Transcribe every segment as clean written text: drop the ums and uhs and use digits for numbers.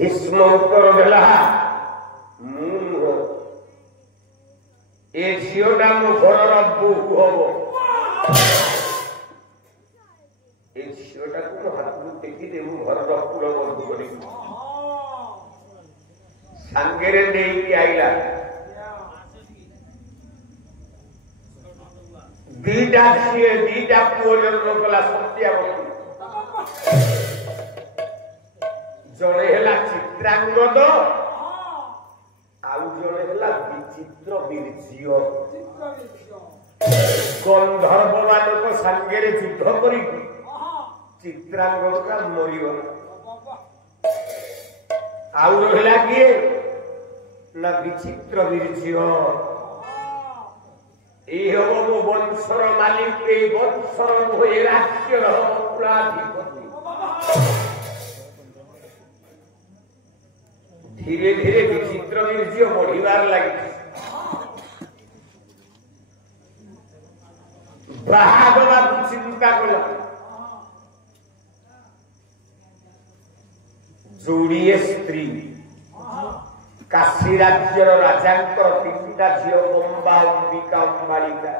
भीष्म उत्तर देला मु ए झीटा मो घर बो हम ए झीटा को मो हाथ में टेकी मु घर फूल बंद कर सांगेरे नहीं आईला दीटा झीए दीटा पुओ जन्म कला सत्यावती जड़े है चित्रांगद आउ जड़े है विचित्र बीर्जिय गंधर्व मान सांगे युद्ध कर चित्रांगद का मरीगला आउ रहा किए ना विचित्र बीर्जिय हम मो वंशर मालिक वंशर भोए राज्यर अपराधिपति धीरे धीरे विचित्र बीर्जिय बढ़िबार लगे बाहादवा चिंता कला जोड़िए स्त्री काशी राज्यर राजा तीनटा झील अंबा अंबिका अंबालिका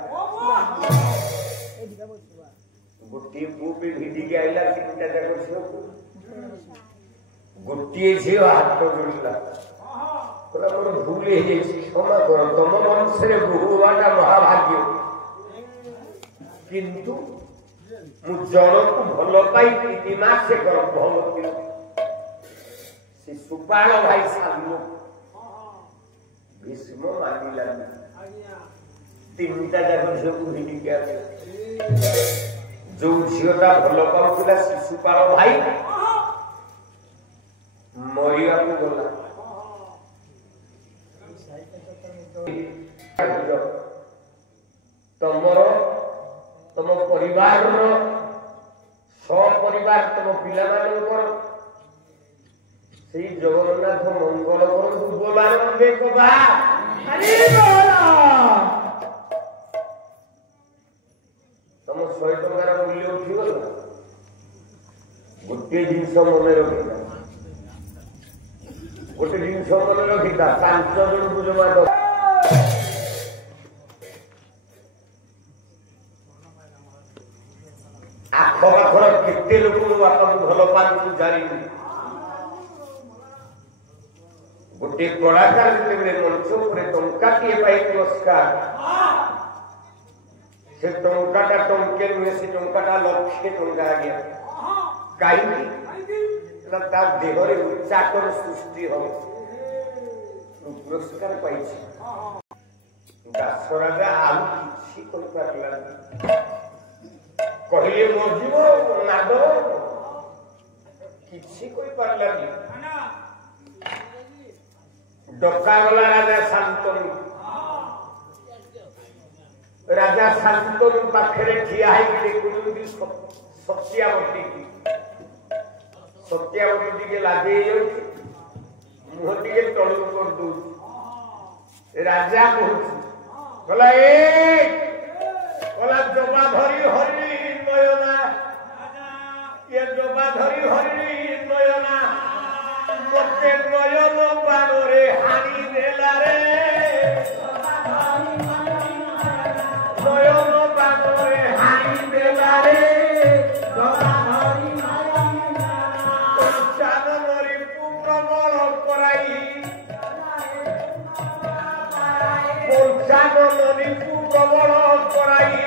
गोटे पु पे भिडिक आईला तीनटा जाक झील गोटे झी हाथ जोड़ला मोर भूल क्षमा कर तुम वंश बहुवाटा महाभाग्य किंतु मु जन को भल पाई 3 मास गर्भवती शिशुपाल भाई साधु भीष्म मानिला तीनटा जाक झील को भिडिक जो झीलटा भल पाउला शिशुपाल भाई मरिया को गला तम परिवार सपरिवार तम पिला से जगन्नाथ मंगल कर बोलानंदे कबा तम 100 टंकार मूल्य उठीगल गोटे जिनस मन रखा गोटे जिनस मन रखा 5 जन को जमा आखपाखर केते लोक बापा को भल पानी जानी गोटे कलाकार जिते मंच उपर टंकाटे पुरस्कार से टंकाटा टंके नुहे से टंकाटा लक्षे टंका आ गया कहीं तार देहरे उच्चाटन सृष्टि हम पुरस्कार पाई दास राजा आउ कि कहले मरजीव नाद किसी कोई पार्लानी डकागला राजा शांतनु पाखे ठिया देखुं सत्यावती की सत्यावती टी लगे मुह टे तलू कर दू राजा कहला जबा धरी हरि नयना ये जबा धरी हरि नयना मते नयन बाणरे हानि देला रे नयन बाणरे हानि देला रे चाननरी प्रबल कराई चाननरी प्रबल कराई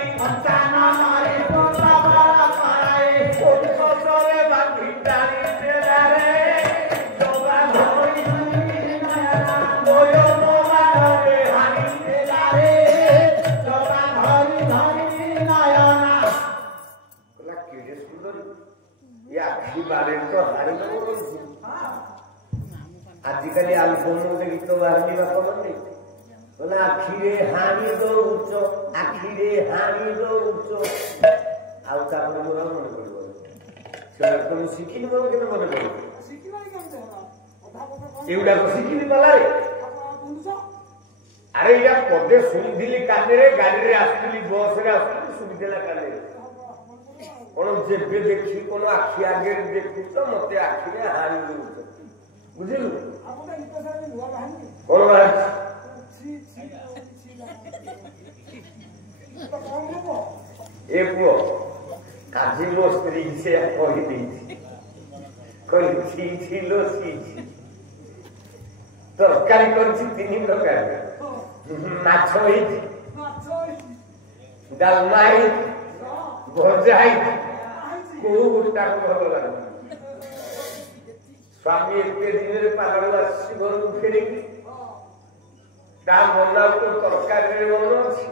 आजिकल आलबम गीत बाहर बापा आखिरे हाणी दौच आखिरे हाणी दौच आपर मोर मन पड़ो शिखी मोर के मन पड़ा शिखी पाला अरे या पदे शुणी काने गाड़ी आसुली बस शुणीला काने कौन जेबे देखी कौन आखि आगे देखी तो मत आखिरे हाणी दौच ବୁଝିଲୁ କଣ ବାହାରିଛି ଏ ପୁଅ ଆଜି ମୋ ସ୍ତ୍ରୀ ସେ କହିଦେଇଛି କହିଛି ছিল ତରକାରୀ କରିଛି 3 ପ୍ରକାର ମାଛ ହେଇଛି ଡାଲମା ହେଇଛି ଭଜା ହେଇଛି କୋଉ ଗୋଟାକୁ ଭଲ ଲାଗୁଛି ସ୍ୱାମୀ ଏତେ ଦିନରେ ପାଲନ ଆସିଛି ଘରକୁ ଫେରିକି ତା ମନାକୁ ତରକାରୀରେ ମନ ଅଛି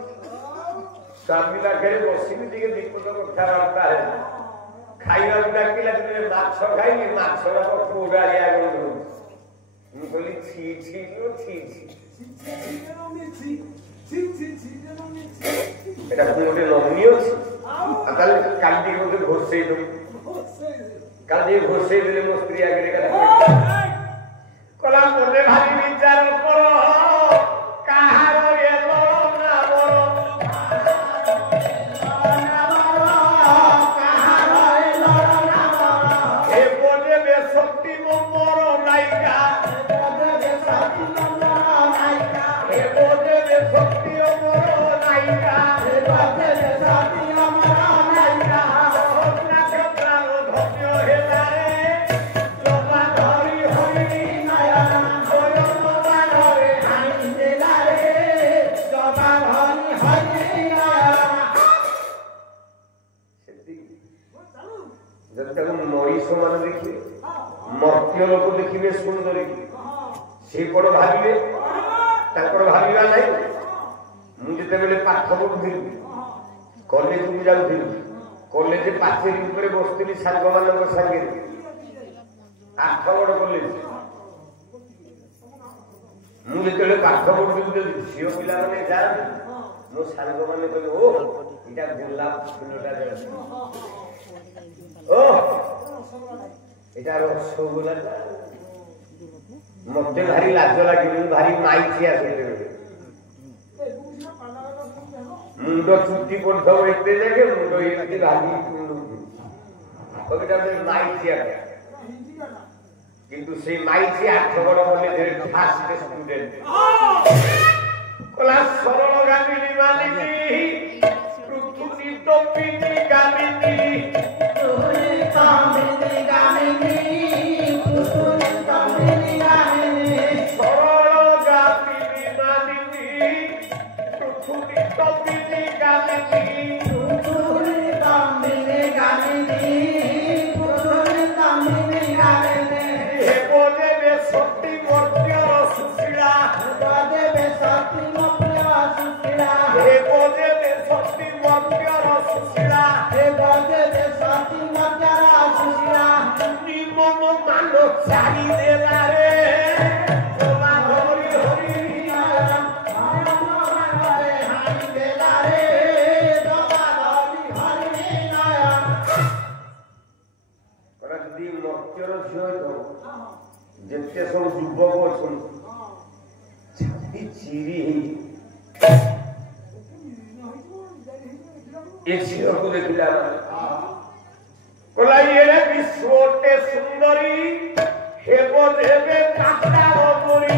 ସ୍ୱାମୀ ପାଖରେ ବସିକି ଟିକେ ବିପଦ କଥାବାର୍ତ୍ତା ହେଲା ଖାଇବାକୁ ଡାକିଲା ଦିନରେ ମାଛ ଖାଇଲି ମାଛର ପୋଡାଳିଆ ଗନ୍ଧ ମୁଁ କହିଲି ଛି ଛି ଲୋ ଛି ଛି এটা তুমি ଗୋଟେ ନମୁନି ଅଛି ତାହେଲେ କାଲି ଟିକେ ମୋତେ ଘୋଷେଇ ଦେବୁ କାଲି ଟିକେ ଘୋଷେଇ ଦେଲେ ମୋ ସ୍ତ୍ରୀ ଆଗରେ କଲା ମନେ ଭାରି ବିଚାର କର କାହାର ଏ ମର୍ତ୍ତ୍ୟ ଲୋକ ଦେଖିବେ ସୁନ୍ଦରୀ ସେ କଣ ଭାବିବେ ତାଙ୍କର ଭାବିବା ନାହିଁ ମୁଁ ଯେତେବେଳେ ପାଠ ପଢୁଥିଲି କଲେଜକୁ ଯାଉଥିଲି କଲେଜ ପାଚେରୀ ଉପରେ ବସିଥିଲି ସାଙ୍ଗମାନଙ୍କ ସାଙ୍ଗରେ 8 ବଡ଼ କଲେଜ ମୁଁ ଯେତେବେଳେ ପାଠ ପଢୁଥିଲି ଯଦି ଝିଅ ପିଲାମାନେ ଯାଆନ୍ତି ମୋ ସାଙ୍ଗମାନେ କହିଲେ ଓ ଏଇଟା ଗୋଲାପ ଫୁଲଟା ଯାଉଛି ଓ এটা রসগোল্লা মধ্যে ভারি লাজ লাগে ভারি মাইছি আসে মুন্ড চুটি পড়তে এতে জায়গায় মুন্ড এতে ভারি মাইছি আসে কিন্তু সেই মাইছি 8 বড় কলেজের ফার্স্ট স্টুডেন্ট ক্লাস সরল গামিনী মালিনী পৃথুনি টপিনি গামিনী ଯେତେ ସବୁ ଯୁବକ ଅଛନ୍ତି ଚିରି ଏ ଝିଅକୁ ଦେଖିଲା କହିଲା ଏରେ ବିଶ୍ୱଟେ ସୁନ୍ଦରୀ ହେବ ଯେବେ କାଟାର ପରି